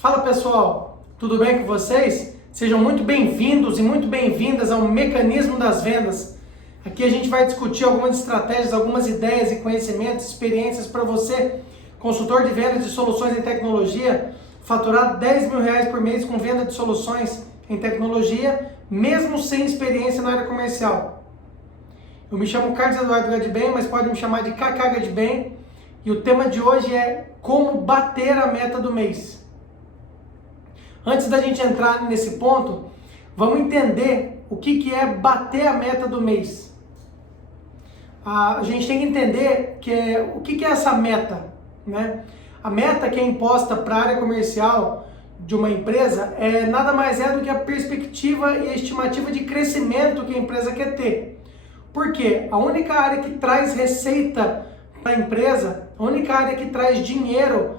Fala pessoal, tudo bem com vocês? Sejam muito bem-vindos e muito bem-vindas ao Mecanismo das Vendas. Aqui a gente vai discutir algumas estratégias, algumas ideias e conhecimentos, experiências para você, consultor de vendas de soluções em tecnologia, faturar R$10.000 por mês com venda de soluções em tecnologia, mesmo sem experiência na área comercial. Eu me chamo Carlos Eduardo Gadbem, mas pode me chamar de Kaká Gadbem, e o tema de hoje é como bater a meta do mês. Antes da gente entrar nesse ponto, vamos entender o que é bater a meta do mês. A gente tem que entender o que é essa meta, né? A meta que é imposta para a área comercial de uma empresa nada mais é do que a perspectiva e a estimativa de crescimento que a empresa quer ter. Por quê? A única área que traz receita para a empresa, a única área que traz dinheiro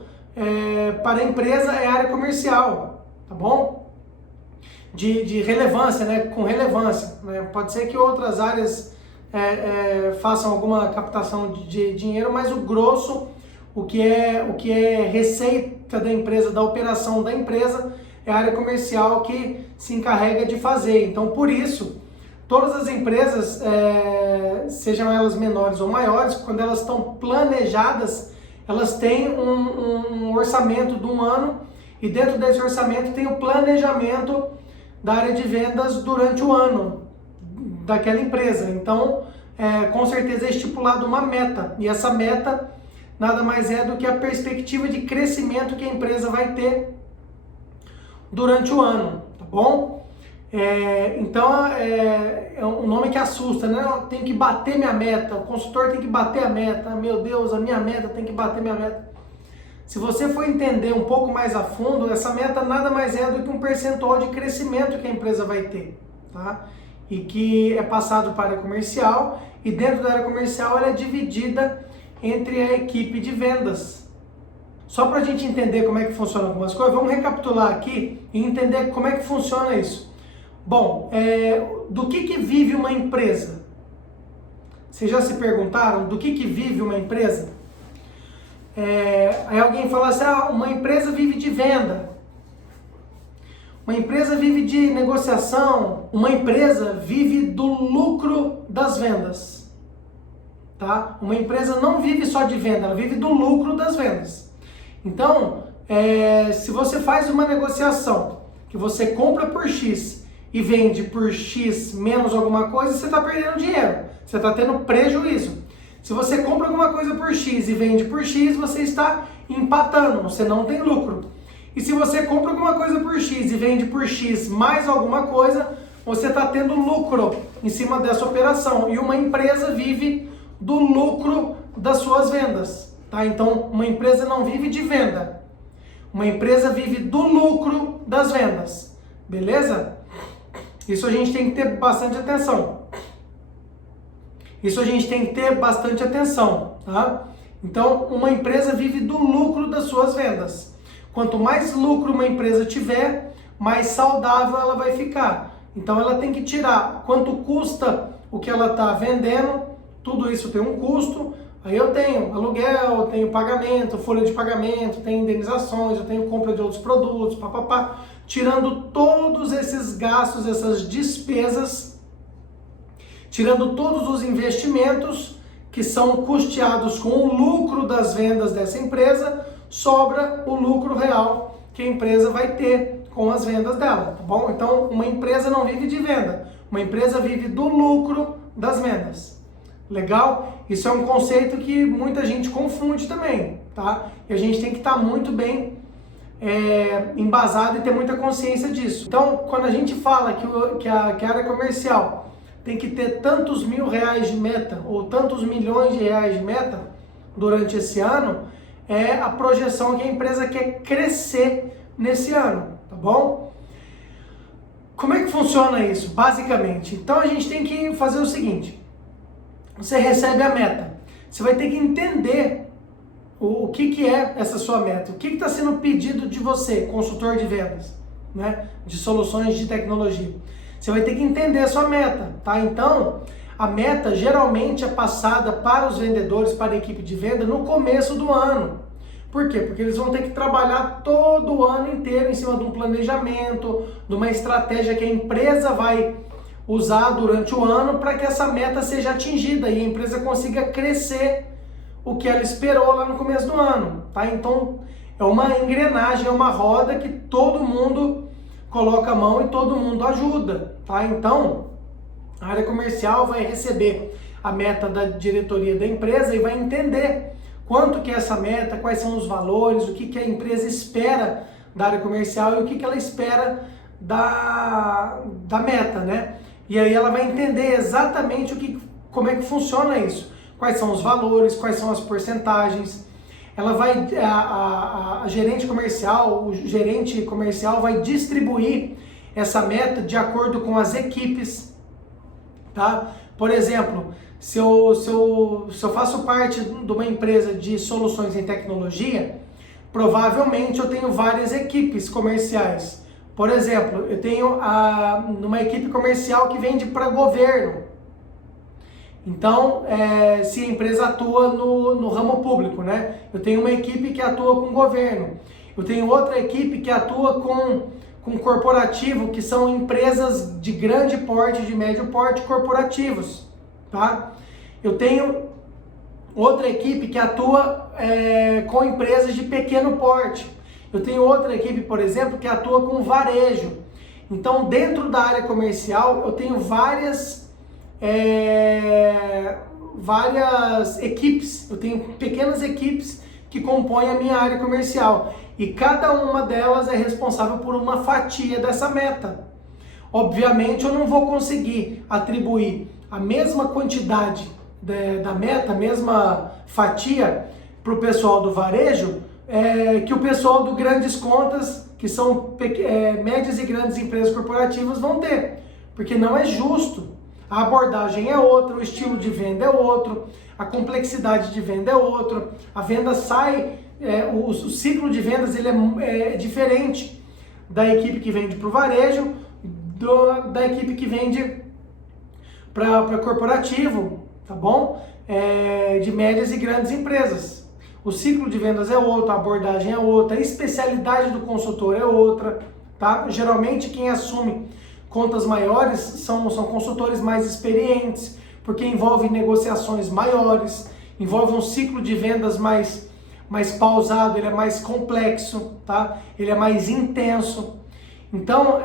para a empresa é a área comercial. Tá bom? De relevância, né? Com relevância. Né? Pode ser que outras áreas façam alguma captação de dinheiro, mas o grosso, o que é receita da empresa, da operação da empresa, é a área comercial que se encarrega de fazer. Então, por isso, todas as empresas, sejam elas menores ou maiores, quando elas estão planejadas, elas têm um orçamento de um ano. E dentro desse orçamento tem o planejamento da área de vendas durante o ano daquela empresa. Então, com certeza é estipulado uma meta. E essa meta nada mais é do que a perspectiva de crescimento que a empresa vai ter durante o ano, tá bom? Então, é um nome que assusta, né? Eu tenho que bater minha meta, o consultor tem que bater a meta. Meu Deus, a minha meta tem que bater minha meta. Se você for entender um pouco mais a fundo, essa meta nada mais é do que um percentual de crescimento que a empresa vai ter, tá? E que é passado para a área comercial, e dentro da área comercial ela é dividida entre a equipe de vendas. Só para a gente entender como é que funciona algumas coisas, vamos recapitular aqui e entender como é que funciona isso. Bom, do que vive uma empresa? Vocês já se perguntaram do que vive uma empresa? Aí alguém fala assim, uma empresa vive de venda, uma empresa vive de negociação, uma empresa vive do lucro das vendas, tá? Uma empresa não vive só de venda, ela vive do lucro das vendas. Então, se você faz uma negociação, que você compra por X e vende por X menos alguma coisa, você está perdendo dinheiro, você está tendo prejuízo. Se você compra alguma coisa por X e vende por X, você está empatando, você não tem lucro. E se você compra alguma coisa por X e vende por X mais alguma coisa, você está tendo lucro em cima dessa operação. E uma empresa vive do lucro das suas vendas, tá? Então, uma empresa não vive de venda. Uma empresa vive do lucro das vendas, beleza? Isso a gente tem que ter bastante atenção. Tá? Então, uma empresa vive do lucro das suas vendas. Quanto mais lucro uma empresa tiver, mais saudável ela vai ficar. Então, ela tem que tirar quanto custa o que ela está vendendo, tudo isso tem um custo. Aí eu tenho aluguel, eu tenho pagamento, folha de pagamento, tenho indenizações, eu tenho compra de outros produtos, papapá. Tirando todos esses gastos, essas despesas, tirando todos os investimentos que são custeados com o lucro das vendas dessa empresa, sobra o lucro real que a empresa vai ter com as vendas dela, tá bom? Então, uma empresa não vive de venda, uma empresa vive do lucro das vendas. Legal? Isso é um conceito que muita gente confunde também, tá? E a gente tem que estar muito bem embasado e ter muita consciência disso. Então, quando a gente fala que a área comercial tem que ter tantos R$1.000 de meta ou tantos milhões de reais de meta durante esse ano, é a projeção que a empresa quer crescer nesse ano, tá bom? Como é que funciona isso, basicamente? Então a gente tem que fazer o seguinte, você recebe a meta, você vai ter que entender o que é essa sua meta, o que está sendo pedido de você, consultor de vendas, né, de soluções de tecnologia. Você vai ter que entender a sua meta, tá? Então, a meta geralmente é passada para os vendedores, para a equipe de venda no começo do ano. Por quê? Porque eles vão ter que trabalhar todo o ano inteiro em cima de um planejamento, de uma estratégia que a empresa vai usar durante o ano para que essa meta seja atingida e a empresa consiga crescer o que ela esperou lá no começo do ano, tá? Então, é uma engrenagem, é uma roda que todo mundo coloca a mão e todo mundo ajuda, tá? Então, a área comercial vai receber a meta da diretoria da empresa e vai entender quanto que é essa meta, quais são os valores, o que que a empresa espera da área comercial e o que que ela espera da meta, né? E aí ela vai entender exatamente como é que funciona isso, quais são os valores, quais são as porcentagens. Ela vai, a gerente comercial, o gerente comercial vai distribuir essa meta de acordo com as equipes, tá? Por exemplo, se eu faço parte de uma empresa de soluções em tecnologia, provavelmente eu tenho várias equipes comerciais. Por exemplo, eu tenho uma equipe comercial que vende para governo. Então, se a empresa atua no ramo público, né? Eu tenho uma equipe que atua com o governo. Eu tenho outra equipe que atua com corporativo, que são empresas de grande porte, de médio porte, corporativos, tá? Eu tenho outra equipe que atua com empresas de pequeno porte. Eu tenho outra equipe, por exemplo, que atua com varejo. Então, dentro da área comercial, eu tenho várias equipes, eu tenho pequenas equipes que compõem a minha área comercial e cada uma delas é responsável por uma fatia dessa meta. Obviamente eu não vou conseguir atribuir a mesma quantidade da meta, a mesma fatia para o pessoal do varejo que o pessoal do grandes contas, que são médias e grandes empresas corporativas, vão ter, porque não é justo. A abordagem é outra, o estilo de venda é outro, a complexidade de venda é outro, a venda sai, o ciclo de vendas ele é diferente da equipe que vende para o varejo, da equipe que vende para corporativo, tá bom? De médias e grandes empresas. O ciclo de vendas é outro, a abordagem é outra, a especialidade do consultor é outra, tá? Geralmente quem assume contas maiores são consultores mais experientes, porque envolve negociações maiores, envolve um ciclo de vendas mais pausado, ele é mais complexo, tá? Ele é mais intenso. Então,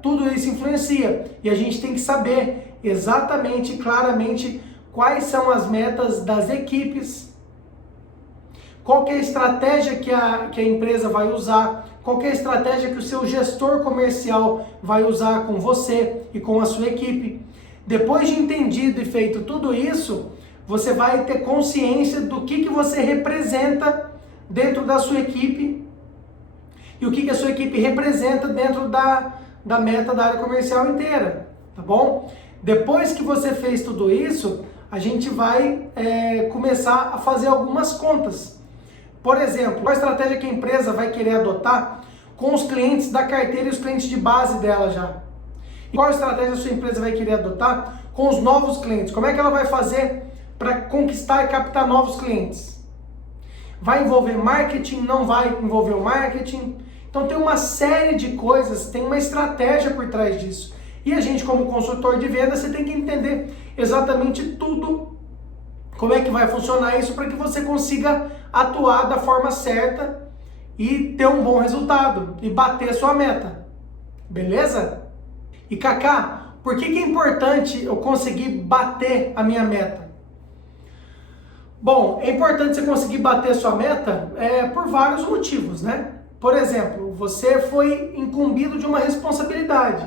tudo isso influencia e a gente tem que saber exatamente, claramente, quais são as metas das equipes, qual que é a estratégia que a empresa vai usar, qual que é a estratégia que o seu gestor comercial vai usar com você e com a sua equipe. Depois de entendido e feito tudo isso, você vai ter consciência do que você representa dentro da sua equipe e o que a sua equipe representa dentro da meta da área comercial inteira, tá bom? Depois que você fez tudo isso, a gente vai começar a fazer algumas contas. Por exemplo, qual a estratégia que a empresa vai querer adotar com os clientes da carteira e os clientes de base dela já? E qual a estratégia a sua empresa vai querer adotar com os novos clientes? Como é que ela vai fazer para conquistar e captar novos clientes? Vai envolver marketing? Não vai envolver o marketing? Então tem uma série de coisas, tem uma estratégia por trás disso. E a gente, como consultor de vendas, você tem que entender exatamente tudo, como é que vai funcionar isso para que você consiga atuar da forma certa e ter um bom resultado e bater a sua meta. Beleza? E Kaká, por que é importante eu conseguir bater a minha meta? Bom, é importante você conseguir bater a sua meta por vários motivos, né? Por exemplo, você foi incumbido de uma responsabilidade.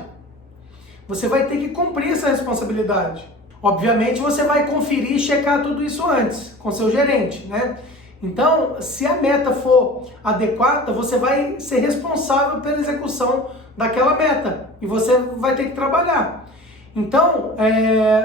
Você vai ter que cumprir essa responsabilidade. Obviamente você vai conferir e checar tudo isso antes com seu gerente, né? Então, se a meta for adequada, você vai ser responsável pela execução daquela meta e você vai ter que trabalhar. Então,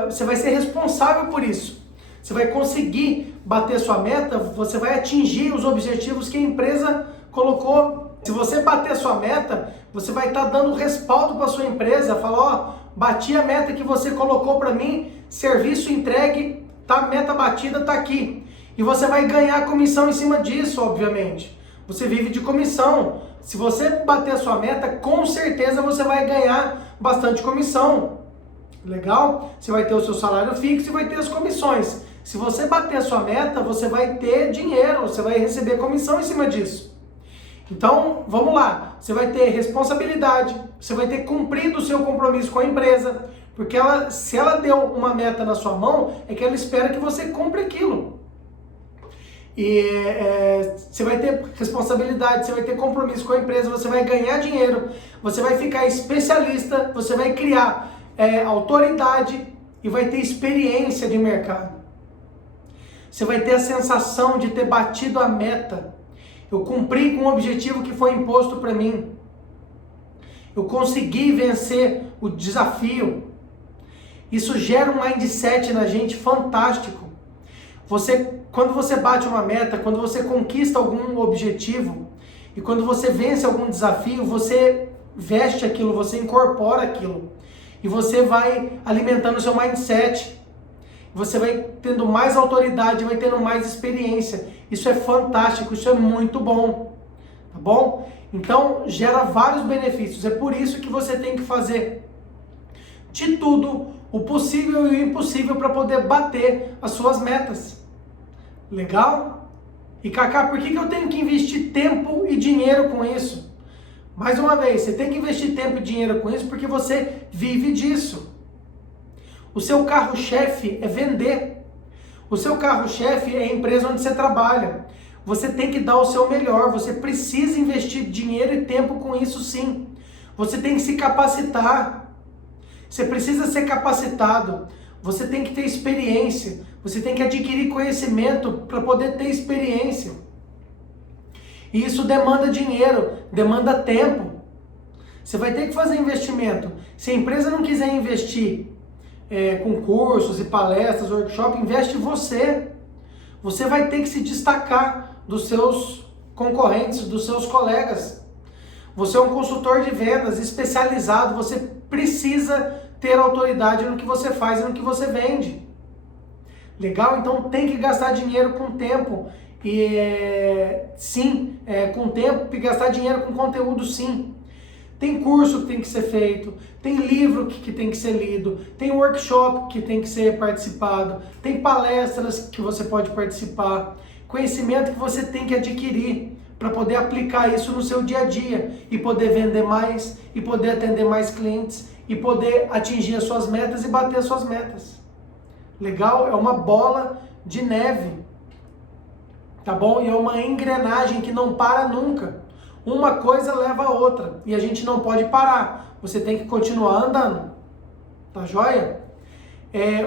você vai ser responsável por isso. Você vai conseguir bater sua meta, você vai atingir os objetivos que a empresa colocou. Se você bater sua meta, você vai estar dando respaldo para a sua empresa, falar, ó, bati a meta que você colocou para mim, serviço entregue, tá, meta batida, tá aqui. E você vai ganhar comissão em cima disso, obviamente. Você vive de comissão. Se você bater a sua meta, com certeza você vai ganhar bastante comissão. Legal? Você vai ter o seu salário fixo e vai ter as comissões. Se você bater a sua meta, você vai ter dinheiro, você vai receber comissão em cima disso. Então, vamos lá. Você vai ter responsabilidade, você vai ter cumprido o seu compromisso com a empresa, porque se ela deu uma meta na sua mão, é que ela espera que você cumpra aquilo. E você vai ter responsabilidade, você vai ter compromisso com a empresa, você vai ganhar dinheiro, você vai ficar especialista, você vai criar autoridade e vai ter experiência de mercado. Você vai ter a sensação de ter batido a meta. Eu cumpri com o objetivo que foi imposto para mim. Eu consegui vencer o desafio. Isso gera um mindset na gente fantástico. Quando você bate uma meta, quando você conquista algum objetivo e quando você vence algum desafio, você veste aquilo, você incorpora aquilo e você vai alimentando o seu mindset. Você vai tendo mais autoridade, vai tendo mais experiência. Isso é fantástico, isso é muito bom, tá bom? Então, gera vários benefícios. É por isso que você tem que fazer de tudo, o possível e o impossível para poder bater as suas metas. Legal? E Kaká, por que eu tenho que investir tempo e dinheiro com isso? Mais uma vez, você tem que investir tempo e dinheiro com isso porque você vive disso. O seu carro-chefe é vender. O seu carro-chefe é a empresa onde você trabalha. Você tem que dar o seu melhor. Você precisa investir dinheiro e tempo com isso, sim. Você tem que se capacitar. Você precisa ser capacitado. Você tem que ter experiência. Você tem que adquirir conhecimento para poder ter experiência. E isso demanda dinheiro, demanda tempo. Você vai ter que fazer investimento. Se a empresa não quiser investir com cursos e palestras, workshop, investe em você. Você vai ter que se destacar dos seus concorrentes, dos seus colegas. Você é um consultor de vendas especializado, você precisa ter autoridade no que você faz e no que você vende. Legal? Então tem que gastar dinheiro com tempo. E com tempo e gastar dinheiro com conteúdo, sim. Tem curso que tem que ser feito, tem livro que tem que ser lido, tem workshop que tem que ser participado, tem palestras que você pode participar, conhecimento que você tem que adquirir para poder aplicar isso no seu dia a dia e poder vender mais, e poder atender mais clientes, e poder atingir as suas metas e bater as suas metas. Legal? É uma bola de neve, tá bom? E é uma engrenagem que não para nunca. Uma coisa leva a outra e a gente não pode parar. Você tem que continuar andando, tá joia?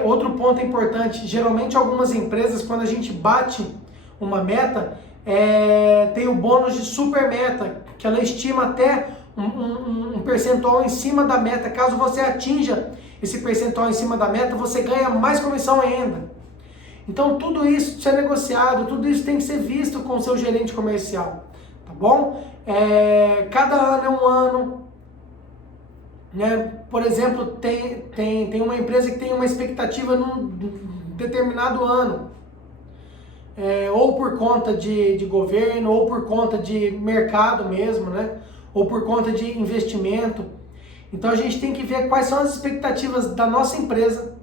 Outro ponto importante, geralmente algumas empresas, quando a gente bate uma meta, tem o bônus de super meta, que ela estima até um percentual em cima da meta. Caso você atinja esse percentual em cima da meta, você ganha mais comissão ainda. Então tudo isso é negociado, tudo isso tem que ser visto com o seu gerente comercial. Tá bom? Cada ano é um ano, né? Por exemplo, tem uma empresa que tem uma expectativa num determinado ano, ou por conta de governo, ou por conta de mercado mesmo, né? Ou por conta de investimento. Então a gente tem que ver quais são as expectativas da nossa empresa,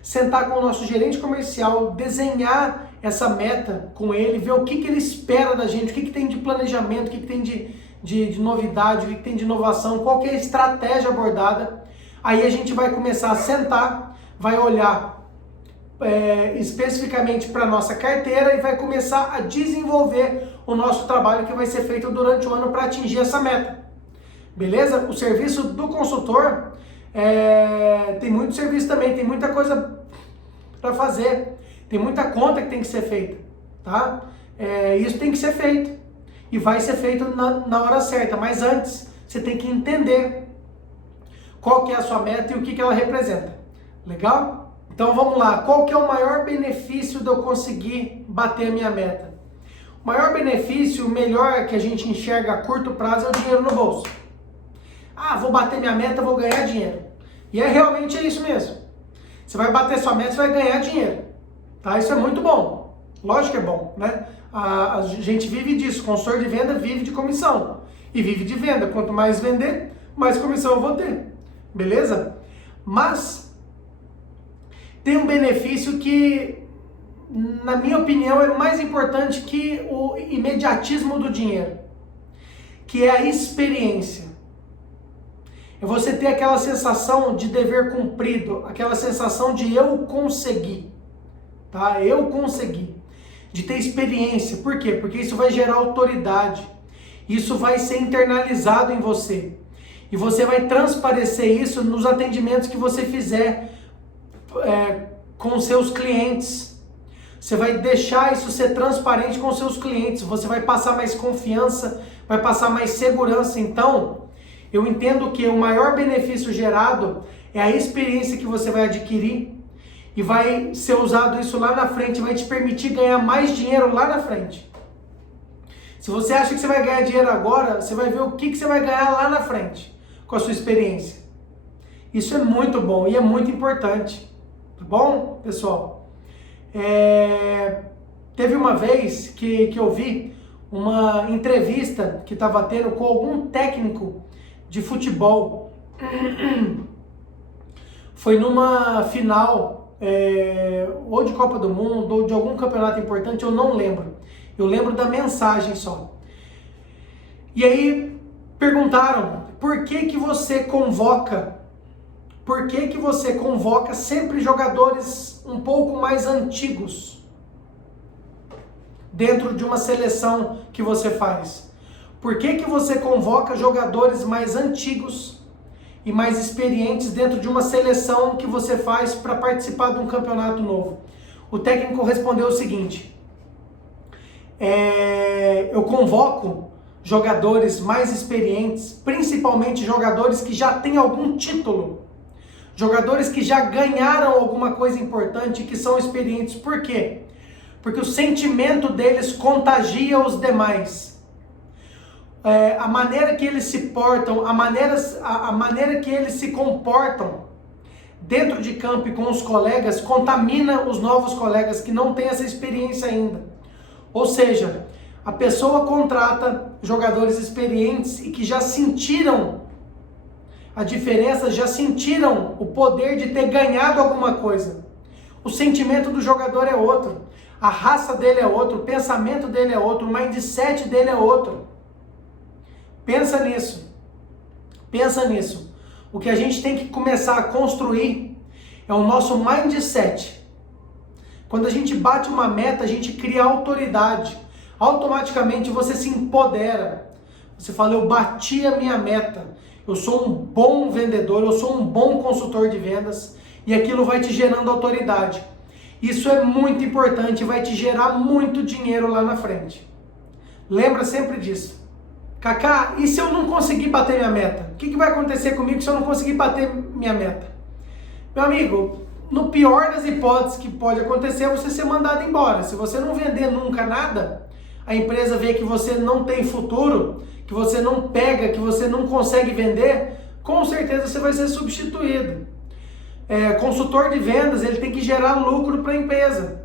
sentar com o nosso gerente comercial, desenhar essa meta com ele, ver o que ele espera da gente, o que tem de planejamento, o que tem de novidade, o que tem de inovação, qual que é a estratégia abordada. Aí a gente vai começar a sentar, vai olhar especificamente para a nossa carteira e vai começar a desenvolver o nosso trabalho que vai ser feito durante o ano para atingir essa meta. Beleza? O serviço do consultor tem muito serviço também, tem muita coisa para fazer. Tem muita conta que tem que ser feita, tá? Isso tem que ser feito. E vai ser feito na hora certa. Mas antes, você tem que entender qual que é a sua meta e o que ela representa. Legal? Então vamos lá. Qual que é o maior benefício de eu conseguir bater a minha meta? O maior benefício, o melhor que a gente enxerga a curto prazo é o dinheiro no bolso. Vou bater minha meta, vou ganhar dinheiro. E realmente é isso mesmo. Você vai bater sua meta, você vai ganhar dinheiro. Tá? Isso é muito bom. Lógico que é bom, né? A gente vive disso, consultor de venda vive de comissão e vive de venda. Quanto mais vender, mais comissão eu vou ter, beleza? Mas tem um benefício que, na minha opinião, é mais importante que o imediatismo do dinheiro, que é a experiência. É você ter aquela sensação de dever cumprido, aquela sensação de eu consegui, tá? Eu consegui. De ter experiência. Por quê? Porque isso vai gerar autoridade. Isso vai ser internalizado em você. E você vai transparecer isso nos atendimentos que você fizer com seus clientes. Você vai deixar isso ser transparente com seus clientes. Você vai passar mais confiança, vai passar mais segurança. Então, eu entendo que o maior benefício gerado é a experiência que você vai adquirir e vai ser usado isso lá na frente, vai te permitir ganhar mais dinheiro lá na frente. Se você acha que você vai ganhar dinheiro agora, você vai ver o que você vai ganhar lá na frente com a sua experiência. Isso é muito bom e é muito importante, tá bom, pessoal? Teve uma vez que eu vi uma entrevista que estava tendo com algum técnico de futebol. Foi numa final ou de Copa do Mundo ou de algum campeonato importante, eu não lembro. Eu lembro da mensagem só. E aí perguntaram: por que você convoca sempre jogadores um pouco mais antigos dentro de uma seleção que você faz? Por que você convoca jogadores mais antigos e mais experientes dentro de uma seleção que você faz para participar de um campeonato novo? O técnico respondeu o seguinte: eu convoco jogadores mais experientes, principalmente jogadores que já têm algum título, jogadores que já ganharam alguma coisa importante e que são experientes. Por quê? Porque o sentimento deles contagia os demais. A maneira que eles se portam, a maneira que eles se comportam dentro de campo e com os colegas, contamina os novos colegas que não têm essa experiência ainda. Ou seja, a pessoa contrata jogadores experientes e que já sentiram a diferença, já sentiram o poder de ter ganhado alguma coisa. O sentimento do jogador é outro, a raça dele é outro, o pensamento dele é outro, o mindset dele é outro. Pensa nisso. Pensa nisso. O que a gente tem que começar a construir é o nosso mindset. Quando a gente bate uma meta, a gente cria autoridade. Automaticamente você se empodera. Você fala: eu bati a minha meta. Eu sou um bom vendedor, eu sou um bom consultor de vendas. E aquilo vai te gerando autoridade. Isso é muito importante e vai te gerar muito dinheiro lá na frente. Lembra sempre disso. Kaká, e se eu não conseguir bater minha meta? O que vai acontecer comigo se eu não conseguir bater minha meta? Meu amigo, no pior das hipóteses que pode acontecer é você ser mandado embora. Se você não vender nunca nada, a empresa vê que você não tem futuro, que você não pega, que você não consegue vender, com certeza você vai ser substituído. Consultor de vendas, ele tem que gerar lucro para a empresa.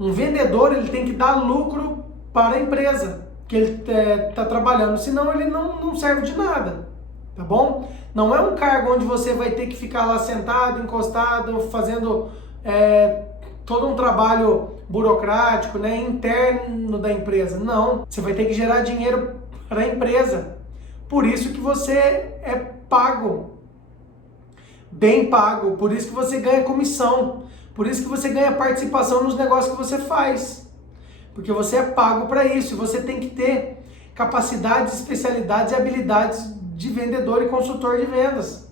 Um vendedor, ele tem que dar lucro para a empresa que ele está trabalhando, senão ele não serve de nada, tá bom? Não é um cargo onde você vai ter que ficar lá sentado, encostado, fazendo todo um trabalho burocrático, né, interno da empresa. Não, você vai ter que gerar dinheiro para a empresa. Por isso que você é pago, bem pago, por isso que você ganha comissão, por isso que você ganha participação nos negócios que você faz. Porque você é pago para isso, e você tem que ter capacidades, especialidades e habilidades de vendedor e consultor de vendas.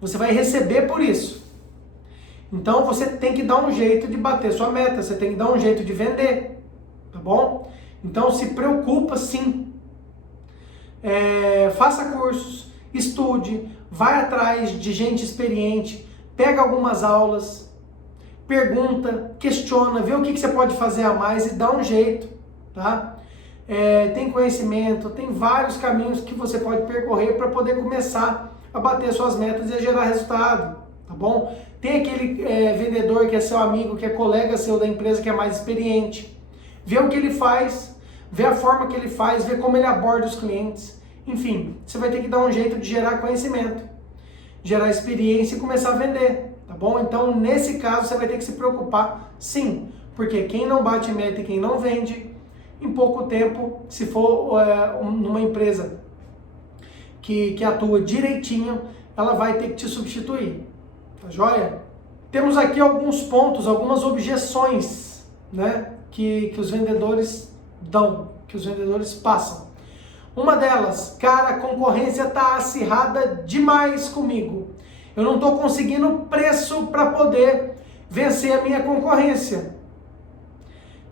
Você vai receber por isso. Então você tem que dar um jeito de bater sua meta, você tem que dar um jeito de vender, tá bom? Então se preocupa sim. Faça cursos, estude, vai atrás de gente experiente, pega algumas aulas, pergunta, questiona, vê o que você pode fazer a mais e dá um jeito, tá? Tem conhecimento, tem vários caminhos que você pode percorrer para poder começar a bater suas metas e a gerar resultado, tá bom? Tem aquele vendedor que é seu amigo, que é colega seu da empresa, que é mais experiente. ver o que ele faz, ver a forma que ele faz, ver como ele aborda os clientes. Enfim, você vai ter que dar um jeito de gerar conhecimento, gerar experiência e começar a vender, tá bom? Então, nesse caso, você vai ter que se preocupar, sim, porque quem não bate meta e quem não vende, em pouco tempo, se for numa empresa que atua direitinho, ela vai ter que te substituir, tá joia? Temos aqui alguns pontos, algumas objeções, né, que os vendedores dão, que os vendedores passam. Uma delas, cara, a concorrência tá acirrada demais comigo. Eu não estou conseguindo preço para poder vencer a minha concorrência.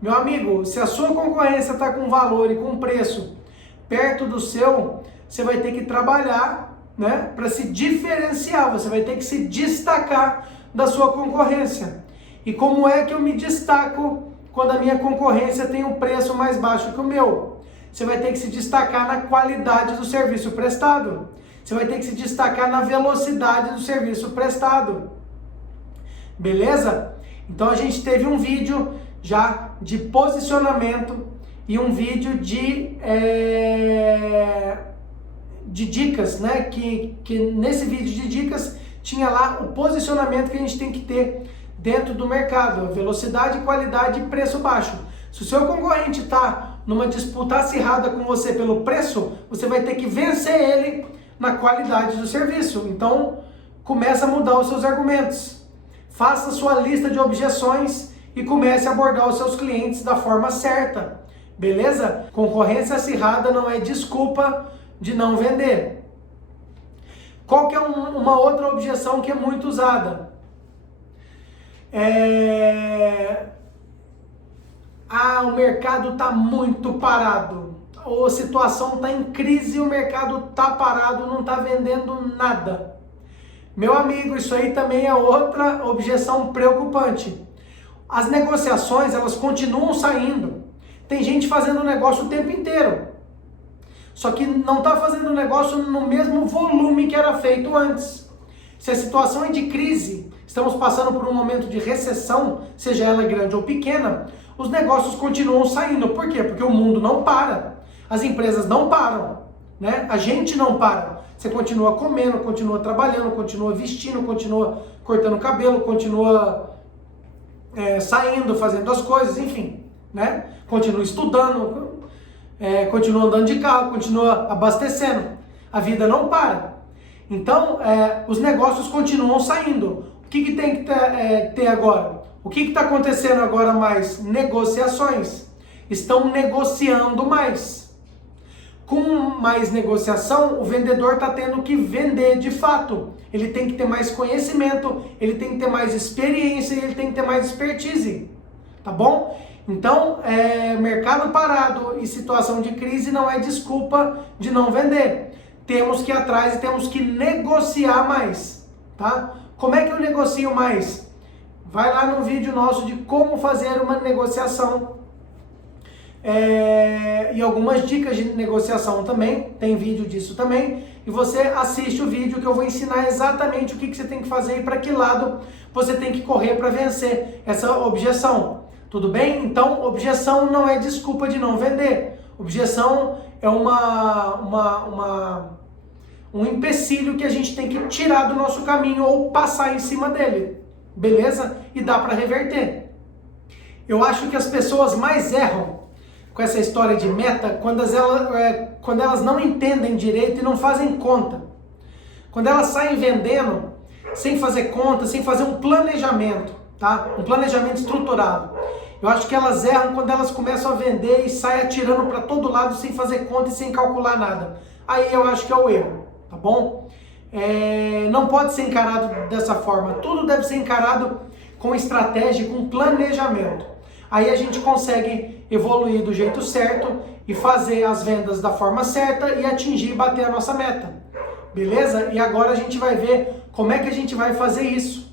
Meu amigo, se a sua concorrência está com valor e com preço perto do seu, você vai ter que trabalhar, né, para se diferenciar, você vai ter que se destacar da sua concorrência. E como é que eu me destaco quando a minha concorrência tem um preço mais baixo que o meu? Você vai ter que se destacar na qualidade do serviço prestado. Você vai ter que se destacar na velocidade do serviço prestado. Beleza? Então a gente teve um vídeo já de posicionamento e um vídeo de dicas, né? Que nesse vídeo de dicas tinha lá o posicionamento que a gente tem que ter dentro do mercado, velocidade, qualidade e preço baixo. Se o seu concorrente está numa disputa acirrada com você pelo preço, você vai ter que vencer ele na qualidade do serviço. Então, começa a mudar os seus argumentos. Faça sua lista de objeções e comece a abordar os seus clientes da forma certa. Beleza? Concorrência acirrada não é desculpa de não vender. Qual que é uma outra objeção que é muito usada? O mercado está muito parado. Ou a situação está em crise e o mercado está parado, não está vendendo nada. Meu amigo, isso aí também é outra objeção preocupante. As negociações, elas continuam saindo. Tem gente fazendo negócio o tempo inteiro. Só que não está fazendo negócio no mesmo volume que era feito antes. Se a situação é de crise, estamos passando por um momento de recessão, seja ela grande ou pequena, os negócios continuam saindo. Por quê? Porque o mundo não para. As empresas não param, né? A gente não para. Você continua comendo, continua trabalhando, continua vestindo, continua cortando cabelo, continua saindo, fazendo as coisas, enfim, né? Continua estudando, continua andando de carro, continua abastecendo. A vida não para. Então, os negócios continuam saindo. O que tem que ter agora? O que está acontecendo agora mais? Negociações. Estão negociando mais. Com mais negociação, o vendedor está tendo que vender de fato. Ele tem que ter mais conhecimento, ele tem que ter mais experiência e ele tem que ter mais expertise. Tá bom? Então, mercado parado e situação de crise não é desculpa de não vender. Temos que ir atrás e temos que negociar mais. Tá? Como é que eu negocio mais? Vai lá no vídeo nosso de como fazer uma negociação. E algumas dicas de negociação também, tem vídeo disso também, e você assiste o vídeo que eu vou ensinar exatamente o que você tem que fazer e para que lado você tem que correr para vencer essa objeção, tudo bem? Então, objeção não é desculpa de não vender, objeção é um empecilho que a gente tem que tirar do nosso caminho ou passar em cima dele, beleza? E dá para reverter. Eu acho que as pessoas mais erram com essa história de meta, quando elas não entendem direito e não fazem conta. Quando elas saem vendendo, sem fazer conta, sem fazer um planejamento, tá? Um planejamento estruturado. Eu acho que elas erram quando elas começam a vender e saem atirando para todo lado sem fazer conta e sem calcular nada. Aí eu acho que é o erro, tá bom? Não pode ser encarado dessa forma. Tudo deve ser encarado com estratégia, com planejamento. Aí a gente consegue evoluir do jeito certo e fazer as vendas da forma certa e atingir e bater a nossa meta. Beleza? E agora a gente vai ver como é que a gente vai fazer isso.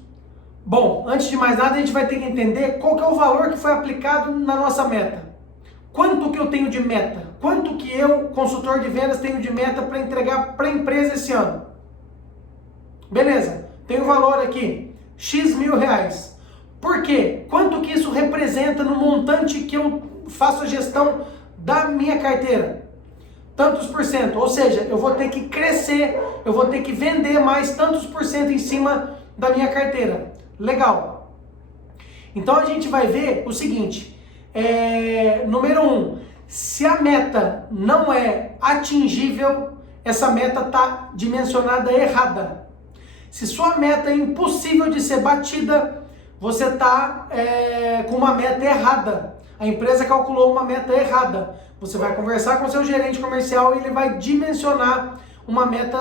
Bom, antes de mais nada a gente vai ter que entender qual que é o valor que foi aplicado na nossa meta. Quanto que eu tenho de meta? Quanto que eu, consultor de vendas, tenho de meta para entregar para a empresa esse ano? Beleza, tem o valor aqui, X mil reais. Por quê? Quanto que isso representa no montante que eu faço a gestão da minha carteira? Tantos por cento, ou seja, eu vou ter que crescer, eu vou ter que vender mais tantos por cento em cima da minha carteira. Legal. Então a gente vai ver o seguinte, número 1, se a meta não é atingível, essa meta está dimensionada errada. Se sua meta é impossível de ser batida, você está com uma meta errada. A empresa calculou uma meta errada. Você vai conversar com o seu gerente comercial e ele vai dimensionar uma meta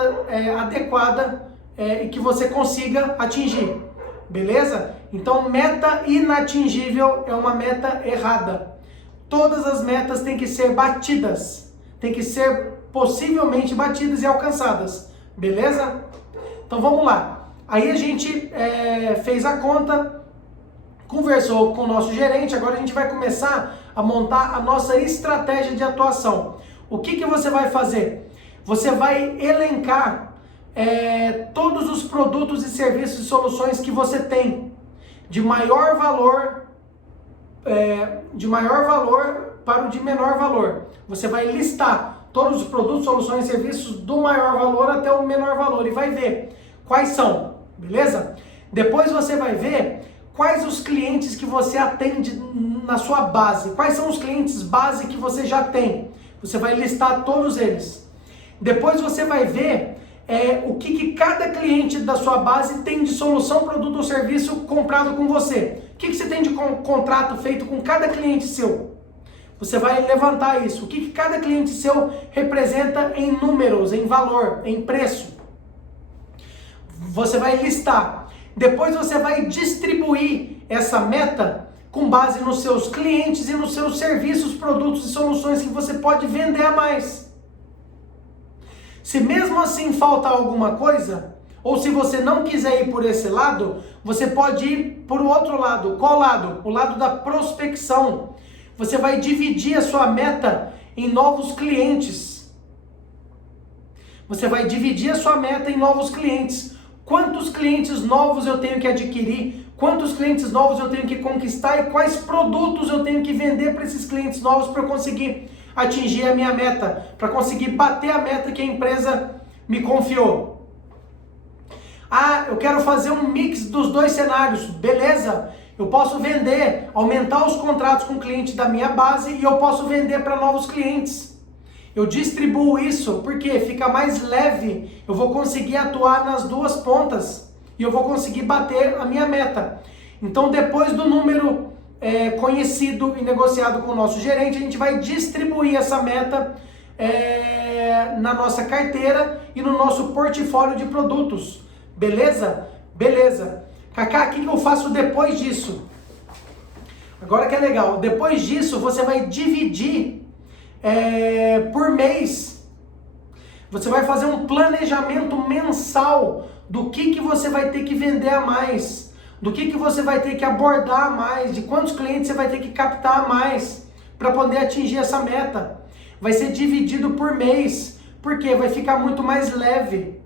adequada e que você consiga atingir. Beleza? Então, meta inatingível é uma meta errada. Todas as metas têm que ser batidas. Tem que ser possivelmente batidas e alcançadas. Beleza? Então, vamos lá. Aí a gente fez a conta, conversou com o nosso gerente, agora a gente vai começar a montar a nossa estratégia de atuação. O que você vai fazer? Você vai elencar todos os produtos e serviços e soluções que você tem de maior valor para o de menor valor. Você vai listar todos os produtos, soluções e serviços do maior valor até o menor valor e vai ver quais são, beleza? Depois você vai ver quais os clientes que você atende na sua base, quais são os clientes base que você já tem. Você vai listar todos eles. Depois você vai ver o que cada cliente da sua base tem de solução, produto ou serviço comprado com você. O que você tem de contrato feito com cada cliente seu? Você vai levantar isso. O que cada cliente seu representa em números, em valor, em preço. Você vai listar. Depois você vai distribuir essa meta com base nos seus clientes e nos seus serviços, produtos e soluções que você pode vender a mais. Se mesmo assim falta alguma coisa, ou se você não quiser ir por esse lado, você pode ir por o outro lado. Qual lado? O lado da prospecção. Você vai dividir a sua meta em novos clientes. Você vai dividir a sua meta em novos clientes. Quantos clientes novos eu tenho que adquirir? Quantos clientes novos eu tenho que conquistar? E quais produtos eu tenho que vender para esses clientes novos para eu conseguir atingir a minha meta? Para conseguir bater a meta que a empresa me confiou. Ah, eu quero fazer um mix dos dois cenários. Beleza? Eu posso vender, aumentar os contratos com clientes da minha base e eu posso vender para novos clientes. Eu distribuo isso porque fica mais leve, eu vou conseguir atuar nas duas pontas e eu vou conseguir bater a minha meta. Então, depois do número conhecido e negociado com o nosso gerente, a gente vai distribuir essa meta na nossa carteira e no nosso portfólio de produtos. Beleza? Beleza. Cacá, o que eu faço depois disso? Agora que é legal. Depois disso, você vai dividir por mês. Você vai fazer um planejamento mensal do que você vai ter que vender a mais, do que você vai ter que abordar a mais, de quantos clientes você vai ter que captar a mais para poder atingir essa meta. Vai ser dividido por mês, porque vai ficar muito mais leve.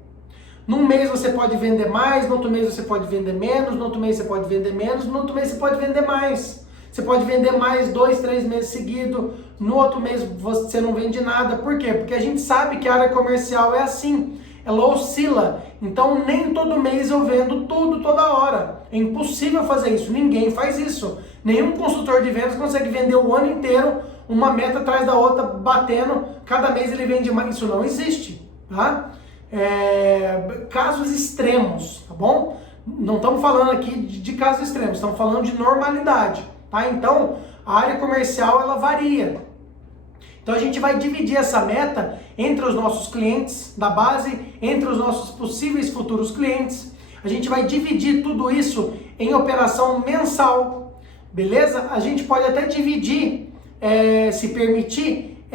Num mês você pode vender mais, no outro mês você pode vender menos, no outro mês você pode vender menos, no outro mês você pode vender mais. Você pode vender mais 2, 3 meses seguidos, no outro mês você não vende nada. Por quê? Porque a gente sabe que a área comercial é assim, ela oscila. Então nem todo mês eu vendo tudo toda hora. É impossível fazer isso, ninguém faz isso. Nenhum consultor de vendas consegue vender o ano inteiro, uma meta atrás da outra, batendo, cada mês ele vende mais. Isso não existe, tá? Casos extremos, tá bom? Não estamos falando aqui de casos extremos, estamos falando de normalidade, tá? Então, a área comercial, ela varia. Então, a gente vai dividir essa meta entre os nossos clientes da base, entre os nossos possíveis futuros clientes. A gente vai dividir tudo isso em operação mensal, beleza? A gente pode até dividir, se permitir,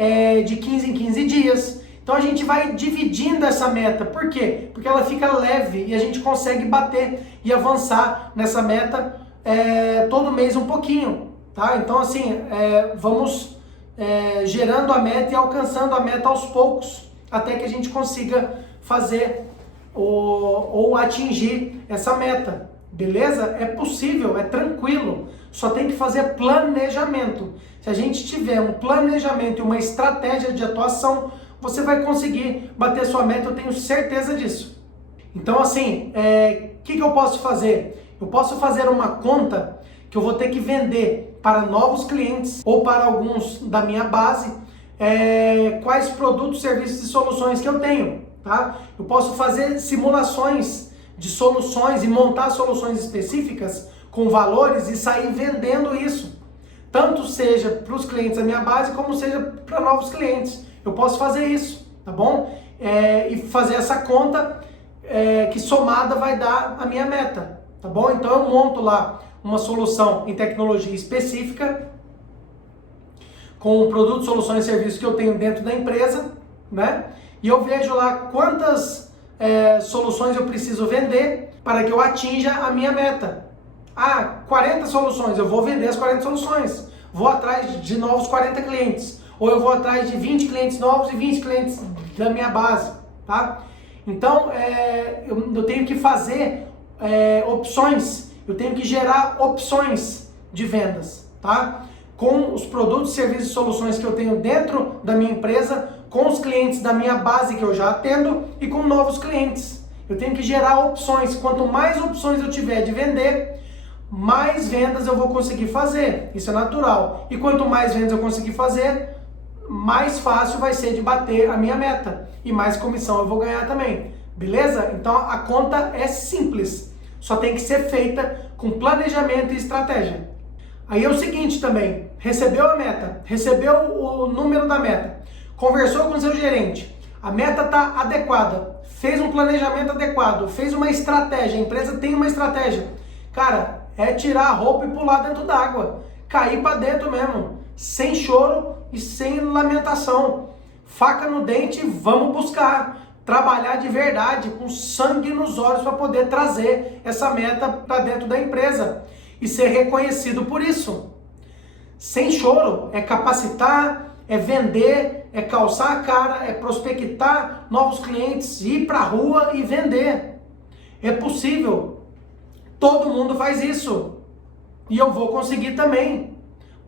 de 15 em 15 dias. Então a gente vai dividindo essa meta. Por quê? Porque ela fica leve e a gente consegue bater e avançar nessa meta todo mês um pouquinho, tá? Então assim, vamos gerando a meta e alcançando a meta aos poucos, até que a gente consiga fazer ou atingir essa meta, beleza? É possível, é tranquilo. só tem que fazer planejamento. Se a gente tiver um planejamento e uma estratégia de atuação, você vai conseguir bater sua meta, eu tenho certeza disso. Então assim, que eu posso fazer? Eu posso fazer uma conta que eu vou ter que vender para novos clientes ou para alguns da minha base, quais produtos, serviços e soluções que eu tenho, tá? Eu posso fazer simulações de soluções e montar soluções específicas com valores e sair vendendo isso, tanto seja para os clientes da minha base como seja para novos clientes. Eu posso fazer isso, tá bom? E fazer essa conta que somada vai dar a minha meta, tá bom? Então eu monto lá uma solução em tecnologia específica com produtos, soluções e serviços que eu tenho dentro da empresa, né? E eu vejo lá quantas soluções eu preciso vender para que eu atinja a minha meta. 40 soluções, eu vou vender as 40 soluções. Vou atrás de novos 40 clientes. Ou eu vou atrás de 20 clientes novos e 20 clientes da minha base, tá? Então, eu tenho que fazer opções, eu tenho que gerar opções de vendas, tá? Com os produtos, serviços e soluções que eu tenho dentro da minha empresa, com os clientes da minha base que eu já atendo e com novos clientes. Eu tenho que gerar opções. Quanto mais opções eu tiver de vender, mais vendas eu vou conseguir fazer. Isso é natural. E quanto mais vendas eu conseguir fazer, mais fácil vai ser de bater a minha meta. E mais comissão eu vou ganhar também. Beleza? Então a conta é simples. Só tem que ser feita com planejamento e estratégia. Aí é o seguinte também. Recebeu a meta. Recebeu o número da meta. Conversou com o seu gerente. A meta está adequada. Fez um planejamento adequado. Fez uma estratégia. A empresa tem uma estratégia. Cara, é tirar a roupa e pular dentro d'água. Cair para dentro mesmo. Sem choro e sem lamentação. Faca no dente, vamos buscar. Trabalhar de verdade, com sangue nos olhos para poder trazer essa meta para dentro da empresa. E ser reconhecido por isso. Sem choro, é capacitar, é vender, é calçar a cara, é prospectar novos clientes, ir para a rua e vender. É possível. Todo mundo faz isso. E eu vou conseguir também.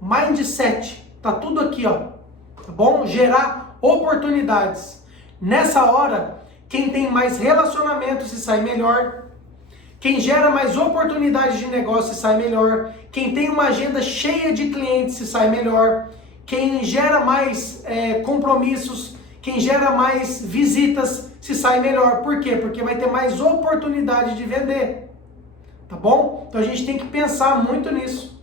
Mindset. Tá tudo aqui, ó. Tá bom? Gerar oportunidades. Nessa hora, quem tem mais relacionamento se sai melhor. Quem gera mais oportunidades de negócio se sai melhor. Quem tem uma agenda cheia de clientes se sai melhor. Quem gera mais compromissos, quem gera mais visitas se sai melhor. Por quê? Porque vai ter mais oportunidade de vender. Tá bom? Então a gente tem que pensar muito nisso.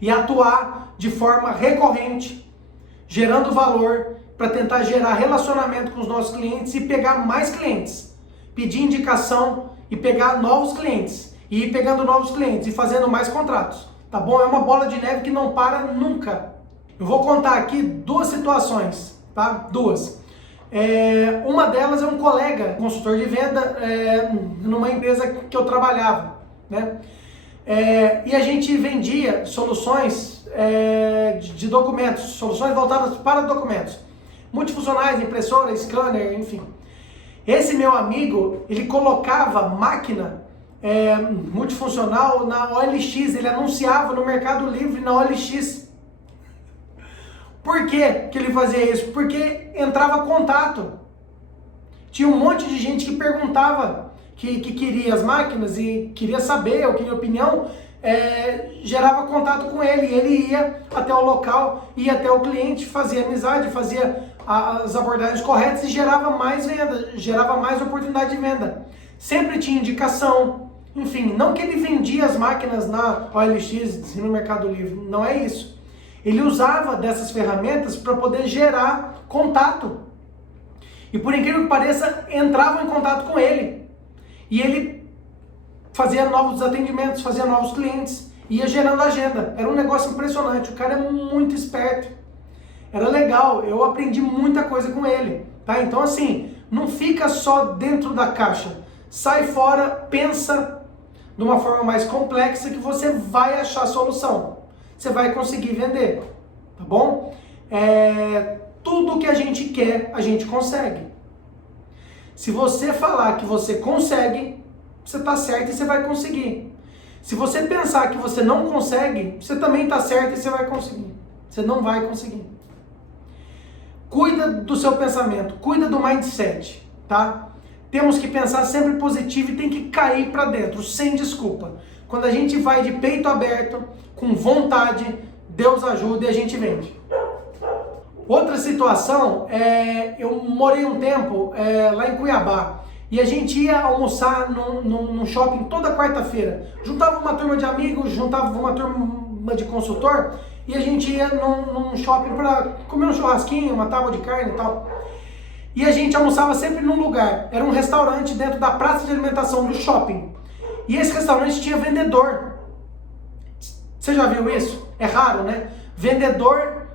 E atuar de forma recorrente, gerando valor para tentar gerar relacionamento com os nossos clientes e pegar mais clientes. Pedir indicação e pegar novos clientes. E ir pegando novos clientes e fazendo mais contratos. Tá bom? É uma bola de neve que não para nunca. Eu vou contar aqui duas situações, tá? Duas. Uma delas é um colega, consultor de venda, numa empresa que eu trabalhava, né? E a gente vendia soluções de documentos, soluções voltadas para documentos. Multifuncionais, impressora, scanner, enfim. Esse meu amigo, ele colocava máquina multifuncional na OLX, ele anunciava no Mercado Livre na OLX. Por que ele fazia isso? Porque entrava contato. Tinha um monte de gente que perguntava, que queria as máquinas e queria saber, ou queria opinião, gerava contato com ele. E ele ia até o local, ia até o cliente, fazia amizade, fazia as abordagens corretas e gerava mais venda, gerava mais oportunidade de venda. Sempre tinha indicação. Enfim, não que ele vendia as máquinas na OLX e no Mercado Livre, não é isso. Ele usava dessas ferramentas para poder gerar contato. E por incrível que pareça, entravam em contato com ele. E ele fazia novos atendimentos, fazia novos clientes, ia gerando agenda. Era um negócio impressionante, o cara é muito esperto. Era legal, eu aprendi muita coisa com ele. Tá? Então assim, não fica só dentro da caixa. Sai fora, pensa de uma forma mais complexa que você vai achar a solução. Você vai conseguir vender, tá bom? Tudo que a gente quer, a gente consegue. Se você falar que você consegue, você tá certo e você vai conseguir. Se você pensar que você não consegue, você também está certo e você vai conseguir. Você não vai conseguir. Cuida do seu pensamento, cuida do mindset, tá? Temos que pensar sempre positivo e tem que cair para dentro, sem desculpa. Quando a gente vai de peito aberto, com vontade, Deus ajuda e a gente vende. Outra situação, eu morei um tempo lá em Cuiabá e a gente ia almoçar num shopping toda quarta-feira. Juntava uma turma de amigos, juntava uma turma de consultor e a gente ia num shopping para comer um churrasquinho, uma tábua de carne e tal. E a gente almoçava sempre num lugar, era um restaurante dentro da praça de alimentação do shopping. E esse restaurante tinha vendedor. Você já viu isso? É raro, né? Vendedor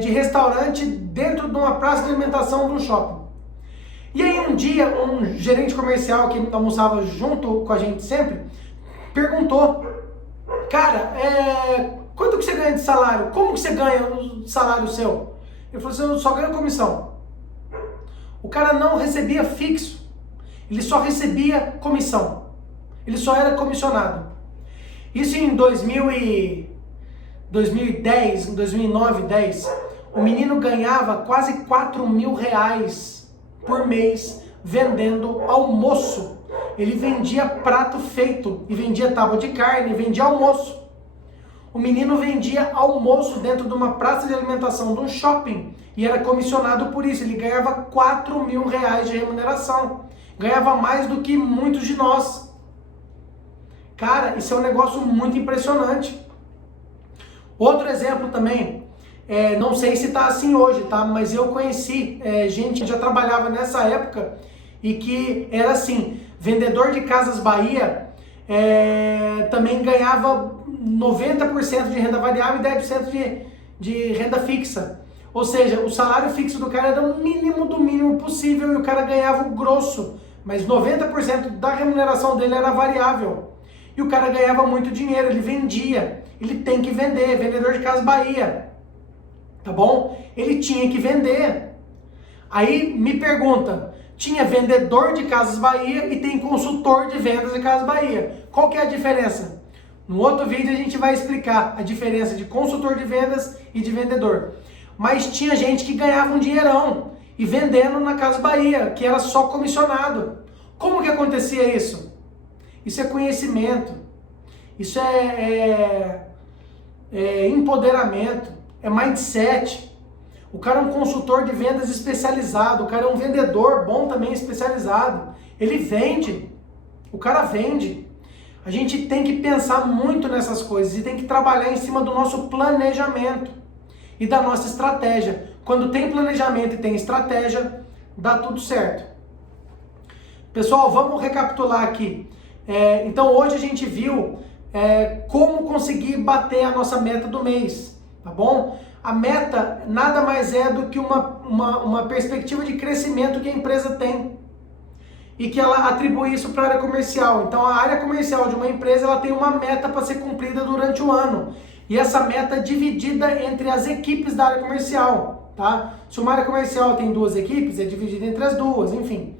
de restaurante dentro de uma praça de alimentação de um shopping. E aí um dia, um gerente comercial que almoçava junto com a gente sempre, perguntou, cara, quanto que você ganha de salário? Como que você ganha o salário seu? Ele falou assim, eu só ganho comissão. O cara não recebia fixo, ele só recebia comissão. Ele só era comissionado. Isso em 2010, 2009, 10, o menino ganhava quase 4 mil reais por mês vendendo almoço. Ele vendia prato feito, e vendia tábua de carne, e vendia almoço. O menino vendia almoço dentro de uma praça de alimentação de um shopping, e era comissionado por isso. Ele ganhava 4 mil reais de remuneração. Ganhava mais do que muitos de nós. Cara, isso é um negócio muito impressionante. Outro exemplo também, não sei se está assim hoje, tá? Mas eu conheci gente que já trabalhava nessa época e que era assim, vendedor de Casas Bahia também ganhava 90% de renda variável e 10% de renda fixa. Ou seja, o salário fixo do cara era o mínimo do mínimo possível e o cara ganhava o grosso, mas 90% da remuneração dele era variável. E o cara ganhava muito dinheiro, ele vendia. Ele tem que vender, vendedor de Casas Bahia. Tá bom? Ele tinha que vender. Aí me pergunta, tinha vendedor de Casas Bahia e tem consultor de vendas de Casas Bahia. Qual que é a diferença? No outro vídeo a gente vai explicar a diferença de consultor de vendas e de vendedor. Mas tinha gente que ganhava um dinheirão e vendendo na Casas Bahia, que era só comissionado. Como que acontecia isso? Isso é conhecimento, isso é empoderamento, é mindset. O cara é um consultor de vendas especializado, o cara é um vendedor bom também especializado. Ele vende, o cara vende. A gente tem que pensar muito nessas coisas e tem que trabalhar em cima do nosso planejamento e da nossa estratégia. Quando tem planejamento e tem estratégia, dá tudo certo. Pessoal, vamos recapitular aqui. Então hoje a gente viu como conseguir bater a nossa meta do mês, tá bom? A meta nada mais é do que uma perspectiva de crescimento que a empresa tem e que ela atribui isso para a área comercial. Então a área comercial de uma empresa ela tem uma meta para ser cumprida durante o ano e essa meta é dividida entre as equipes da área comercial, tá? Se uma área comercial tem 2 equipes, é dividida entre as 2, enfim.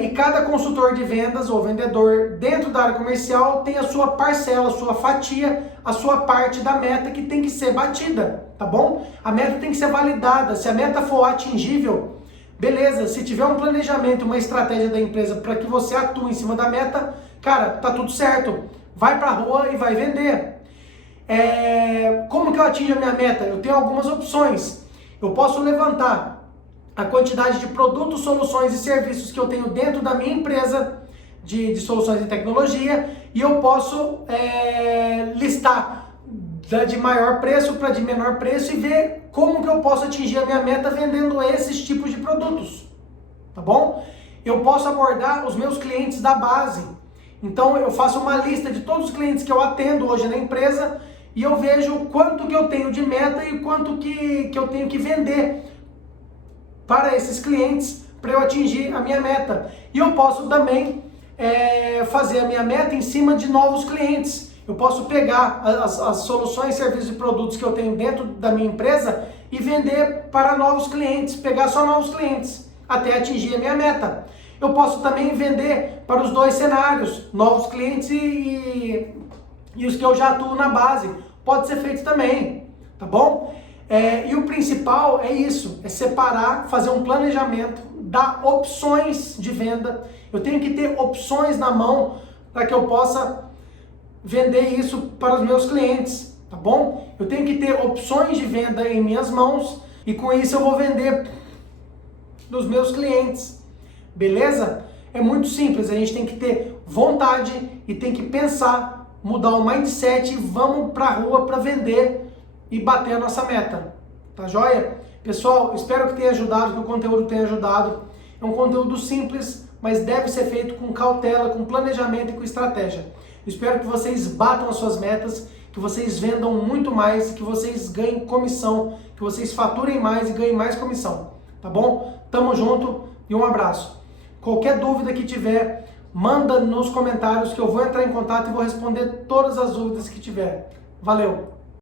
E cada consultor de vendas ou vendedor dentro da área comercial tem a sua parcela, a sua fatia, a sua parte da meta que tem que ser batida, tá bom? A meta tem que ser validada. Se a meta for atingível, beleza. Se tiver um planejamento, uma estratégia da empresa para que você atue em cima da meta, cara, tá tudo certo. Vai pra rua e vai vender. Como que eu atingo a minha meta? Eu tenho algumas opções. Eu posso levantar a quantidade de produtos, soluções e serviços que eu tenho dentro da minha empresa de soluções de tecnologia e eu posso listar de maior preço para de menor preço e ver como que eu posso atingir a minha meta vendendo esses tipos de produtos, tá bom? Eu posso abordar os meus clientes da base, então eu faço uma lista de todos os clientes que eu atendo hoje na empresa e eu vejo quanto que eu tenho de meta e quanto que eu tenho que vender para esses clientes para eu atingir a minha meta. E eu posso também fazer a minha meta em cima de novos clientes. Eu posso pegar as soluções, serviços e produtos que eu tenho dentro da minha empresa e vender para novos clientes, pegar só novos clientes. até atingir a minha meta. Eu posso também vender para os dois cenários, novos clientes e os que eu já atuo na base. Pode ser feito também, tá bom? E o principal é isso, é separar, fazer um planejamento, dar opções de venda. Eu tenho que ter opções na mão para que eu possa vender isso para os meus clientes, tá bom? Eu tenho que ter opções de venda em minhas mãos e com isso eu vou vender dos meus clientes, beleza? É muito simples, a gente tem que ter vontade e tem que pensar, mudar o mindset e vamos para a rua para vender e bater a nossa meta, tá joia? Pessoal, espero que tenha ajudado, que o conteúdo tenha ajudado. É um conteúdo simples, mas deve ser feito com cautela, com planejamento e com estratégia. Espero que vocês batam as suas metas, que vocês vendam muito mais, que vocês ganhem comissão, que vocês faturem mais e ganhem mais comissão, tá bom? Tamo junto e um abraço. Qualquer dúvida que tiver, manda nos comentários que eu vou entrar em contato e vou responder todas as dúvidas que tiver. Valeu!